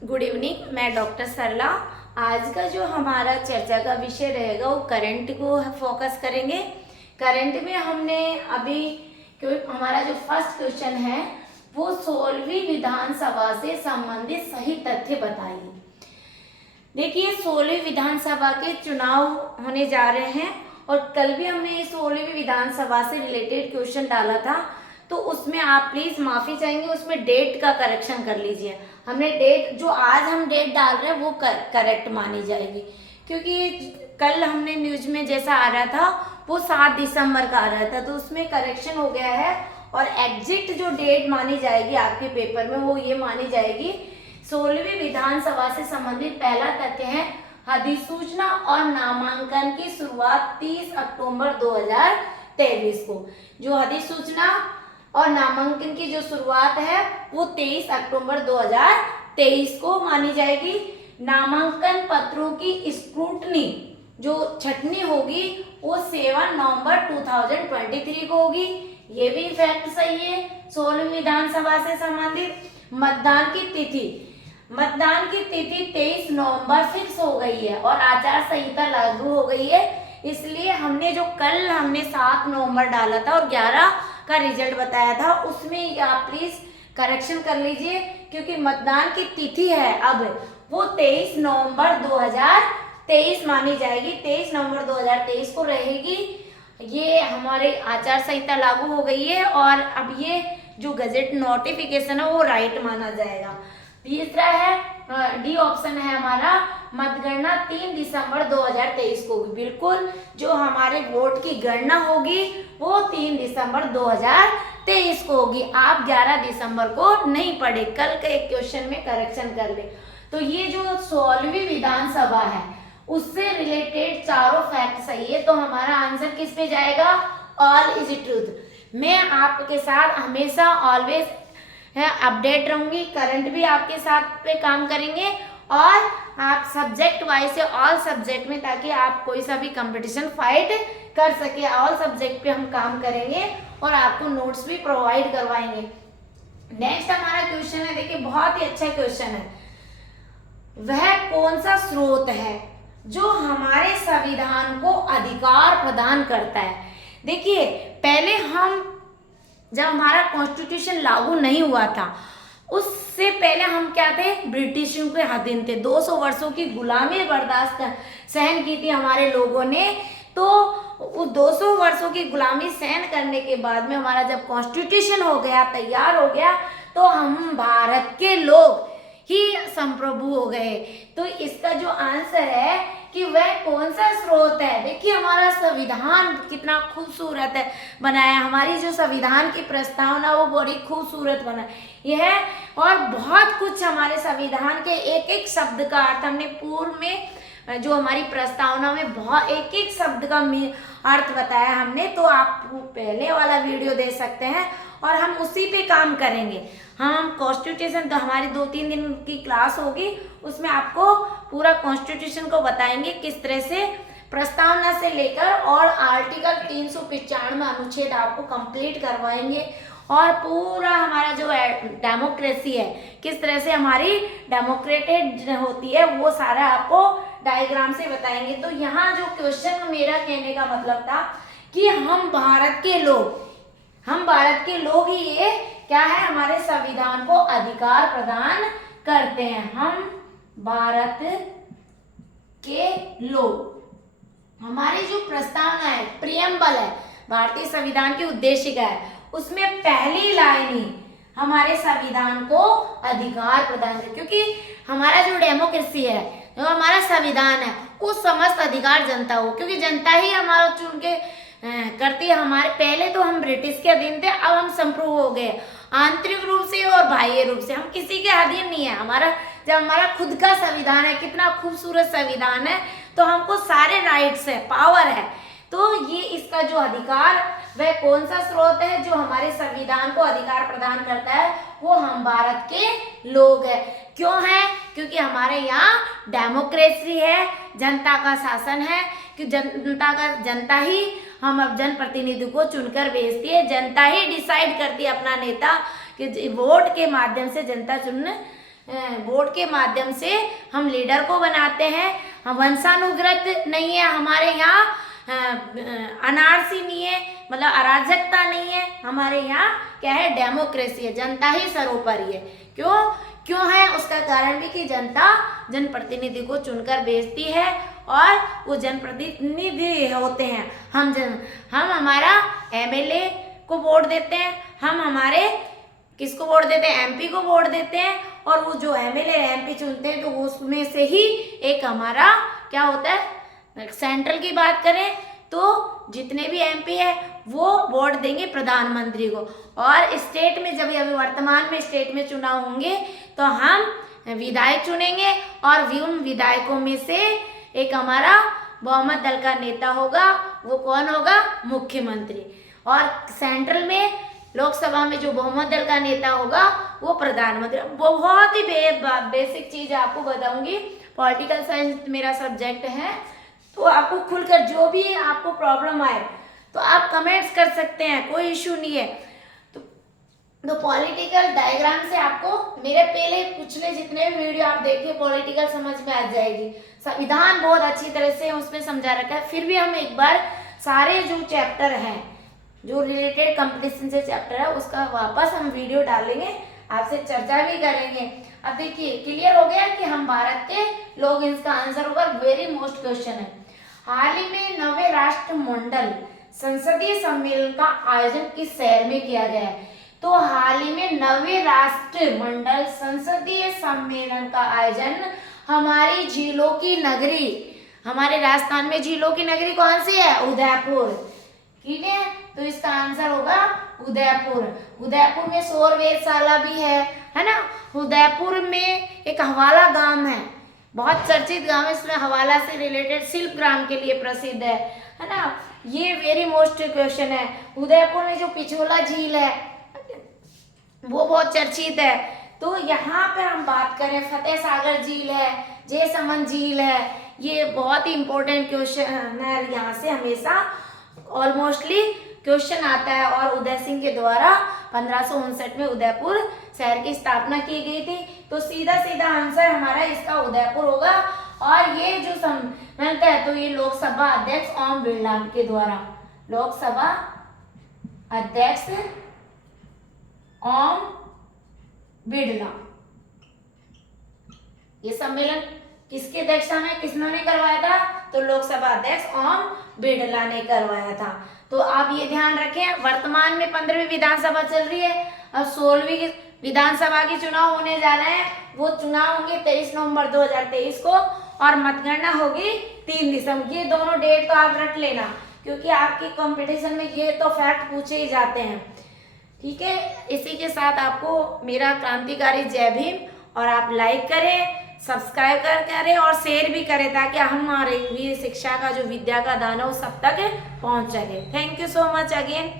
Good evening. मैं doctor सरला। आज का जो हमारा चर्चा का विषय रहेगा वो करंट को फोकस करेंगे। करंट में हमने अभी हमारा जो फर्स्ट क्वेश्चन है वो 16वीं विधानसभा से संबंधित सही तथ्य बताइए। देखिए 16वीं विधानसभा के चुनाव होने जा रहे हैं और कल भी हमने 16वीं विधानसभा से रिलेटेड क्वेश्चन डाला था, तो उसमें आप प्लीज माफी चाहेंगे, उसमें डेट का करेक्शन कर लीजिए। हमने डेट जो आज हम डेट डाल रहे हैं वो करेक्ट मानी जाएगी, क्योंकि कल हमने न्यूज में जैसा आ रहा था वो 7 दिसंबर का आ रहा था, तो उसमें करेक्शन हो गया है और एग्जैक्ट जो डेट मानी जाएगी आपके पेपर में वो ये मानी जाएगी 16वीं विधानसभा से संबंधित पहला तथ्य है अधिसूचना और नामांकन की शुरुआत 30 अक्टूबर 2023 को। जो अधिसूचना और नामांकन की जो शुरुआत है वो 23 अक्टूबर 2023 को मानी जाएगी। नामांकन पत्रों की स्क्रूटनी जो छटनी होगी वो 7 नवंबर 2023 को होगी। ये भी फैक्ट सही है 16वीं विधानसभा से संबंधित। मतदान की तिथि 23 नवंबर फिक्स हो गई है और आचार संहिता लागू हो गई है, इसलिए हमने जो कल 7 नवंबर डाला था और 11 का रिजल्ट बताया था उसमें आप प्लीज करेक्शन कर लीजिए, क्योंकि मतदान की तिथि है अब वो 23 नवंबर 2023 मानी जाएगी। 23 नवंबर 2023 को रहेगी। ये हमारे आचार संहिता लागू हो गई है और अब ये जो गजेट नोटिफिकेशन है वो राइट माना जाएगा। तीसरा है डी ऑप्शन है हमारा, मतगणना 3 दिसंबर 2023 को होगी। बिल्कुल जो हमारे वोट की गणना होगी वो 3 दिसंबर 2023 को होगी। आप 11 दिसंबर को नहीं पढ़े, कल के एक क्वेश्चन में करेक्शन कर ले। तो ये जो 16वीं विधानसभा है उससे रिलेटेड चारों फैक्ट सही है, तो हमारा आंसर किस पे जाएगा? All is truth. मैं आपके साथ हमेशा ऑलवेज है अपडेट रहूंगी, करंट भी आपके साथ पे काम करेंगे और आप सब्जेक्ट वाइज से ऑल सब्जेक्ट में, ताकि आप कोई सा भी कंपटीशन फाइट कर सके। ऑल सब्जेक्ट पे हम काम करेंगे और आपको नोट्स भी प्रोवाइड करवाएंगे। नेक्स्ट हमारा क्वेश्चन है, देखिए बहुत ही अच्छा क्वेश्चन है। वह कौन सा स्रोत है जो हमारे संविधान को अधिकार प्रदान करता है? देखिए पहले जब हमारा कॉन्स्टिट्यूशन लागू नहीं हुआ था उससे पहले हम क्या थे? ब्रिटिशों के अधीन थे। 200 वर्षों की गुलामी बर्दाश्त सहन की थी हमारे लोगों ने। तो उस 200 वर्षों की गुलामी सहन करने के बाद में हमारा जब कॉन्स्टिट्यूशन हो गया, तैयार हो गया, तो हम भारत के लोग ही संप्रभु हो गए। तो इसका जो आंसर है कि वह कौन सा स्रोत है, देखिए हमारा संविधान कितना खूबसूरत है बनाया। हमारी जो संविधान की प्रस्तावना वो बड़ी खूबसूरत बना यह, और बहुत कुछ हमारे संविधान के एक एक शब्द का अर्थ हमने पूर्व में जो हमारी प्रस्तावना में बहुत एक एक शब्द का अर्थ बताया हमने। तो आप पहले वाला वीडियो दे सकते हैं और हम उसी पे काम करेंगे। हम कॉन्स्टिट्यूशन तो हमारी 2-3 दिन की क्लास होगी, उसमें आपको पूरा कॉन्स्टिट्यूशन को बताएंगे किस तरह से प्रस्तावना से लेकर और आर्टिकल 395 अनुच्छेद आपको कंप्लीट करवाएंगे और पूरा हमारा जो डेमोक्रेसी है किस तरह से हमारी डेमोक्रेटेड होती है वो सारा आपको डायग्राम से बताएंगे। तो यहाँ जो क्वेश्चन मेरा कहने का मतलब था कि हम भारत के लोग ही ये क्या है, हमारे संविधान को अधिकार प्रदान करते हैं। हम भारत के लोग, हमारी जो प्रस्तावना है, प्रियम्बल है भारतीय संविधान की उद्देशिका है, उसमें पहली लाइन ही हमारे संविधान को अधिकार प्रदान है, क्योंकि हमारा जो डेमोक्रेसी है, जो हमारा संविधान है, वो समस्त अधिकार जनता हो, क्योंकि जनता ही हमारा चुन के करती है। हमारे पहले तो हम ब्रिटिश के अधीन थे, अब हम संप्रभु हो गए आंतरिक रूप से और बाह्य रूप से। हम किसी के अधीन नहीं है। जब हमारा खुद का संविधान है, कितना खूबसूरत संविधान है, तो हमको सारे राइट्स है, पावर है। तो ये इसका जो अधिकार वह कौन सा स्रोत है जो हमारे संविधान को अधिकार प्रदान करता है? वो हम भारत के लोग हैं। क्यों है? क्योंकि हमारे यहाँ डेमोक्रेसी है, जनता का शासन है, कि जनता ही हम अब जनप्रतिनिधि को चुनकर भेजती है, जनता ही डिसाइड करती है अपना नेता, कि वोट के माध्यम से जनता वोट के माध्यम से हम लीडर को बनाते हैं। हम वंशानुगत नहीं है हमारे यहाँ, अनारसी नहीं है, मतलब अराजकता नहीं है हमारे यहाँ। क्या है? डेमोक्रेसी है, जनता ही सर्वोपरि है। क्यों है? उसका कारण भी कि जनता जनप्रतिनिधि को चुनकर भेजती है और वो जनप्रतिनिधि होते हैं। हम हमारा एमएलए को वोट देते हैं, हम हमारे किसको वोट देते हैं? एमपी को वोट देते हैं, और वो जो एमएलए एमपी चुनते हैं तो उसमें से ही एक हमारा क्या होता है? सेंट्रल की बात करें तो जितने भी एमपी है वो वोट देंगे प्रधानमंत्री को। और स्टेट में जब अभी वर्तमान में स्टेट में चुनाव होंगे तो हम विधायक चुनेंगे, और उन विधायकों में से एक हमारा बहुमत दल का नेता होगा। वो कौन होगा? मुख्यमंत्री। और सेंट्रल में लोकसभा में जो बहुमत दल का नेता होगा वो प्रधानमंत्री। बहुत ही बेसिक चीज आपको बताऊंगी। पॉलिटिकल साइंस मेरा सब्जेक्ट है, तो आपको खुलकर जो भी आपको प्रॉब्लम आए तो आप कमेंट्स कर सकते हैं, कोई इशू नहीं है। तो पॉलिटिकल डायग्राम से आपको मेरे पहले पिछले जितने भी वीडियो आप देखिए पॉलिटिकल समझ में आ जाएगी। संविधान बहुत अच्छी तरह से उसमें समझा रखा है। फिर भी हम एक बार सारे जो चैप्टर हैं, जो रिलेटेड कंपटीशन से चैप्टर है, उसका वापस हम वीडियो डालेंगे, आपसे चर्चा भी करेंगे। अब देखिए क्लियर हो गया कि हम भारत के लोग, इसका आंसर होगा वेरी मोस्ट क्वेश्चन है। हाल ही में 9वें राष्ट्रमंडल संसदीय सम्मेलन का आयोजन किस शहर में किया गया है? तो हाल ही में 9वें राष्ट्रमंडल संसदीय सम्मेलन का आयोजन हमारी झीलों की नगरी, हमारे राजस्थान में झीलों की नगरी कौन सी है? उदयपुर। ठीक है, तो इसका आंसर होगा उदयपुर। उदयपुर में सौर वेधशाला भी है ना। उदयपुर में एक हवाला गांव है, बहुत चर्चित गांव है, इसमें हवाला से रिलेटेड शिल्प ग्राम के लिए प्रसिद्ध है ना। ये वेरी मोस्ट क्वेश्चन है। उदयपुर में जो पिछोला झील है वो बहुत चर्चित है। तो यहाँ पे हम बात करें, फतेह सागर झील है, जयसमंद झील है, ये बहुत ही इंपॉर्टेंट क्वेश्चन है। यहाँ से हमेशा ऑलमोस्टली क्वेश्चन आता है। और उदय सिंह के द्वारा 1559 में उदयपुर शहर की स्थापना की गई थी। तो सीधा आंसर हमारा इसका उदयपुर होगा। और ये जो मिलता है तो ये लोकसभा अध्यक्ष ओम बिरला के द्वारा, लोकसभा अध्यक्ष ओम बिरला, ये सम्मेलन किसकी अध्यक्षता में किसने करवाया था? तो लोकसभा अध्यक्ष ओम बिरला ने करवाया था। तो आप ये ध्यान रखें, वर्तमान में 15वीं विधानसभा चल रही है, अब 16वीं विधानसभा की चुनाव होने जा रहे हैं। वो चुनाव होंगे 23 नवंबर 2023 को, और मतगणना होगी 3 दिसंबर। ये दोनों डेट तो आप रख लेना, क्योंकि आपके कंपटीशन में ये तो फैक्ट पूछे ही जाते हैं। ठीक है, इसी के साथ आपको मेरा क्रांतिकारी जय भीम, और आप लाइक करें, सब्सक्राइब करें और शेयर भी करें, ताकि हमारे भी शिक्षा का जो विद्या का दान है वो सब तक पहुंच सके। Thank you so much again.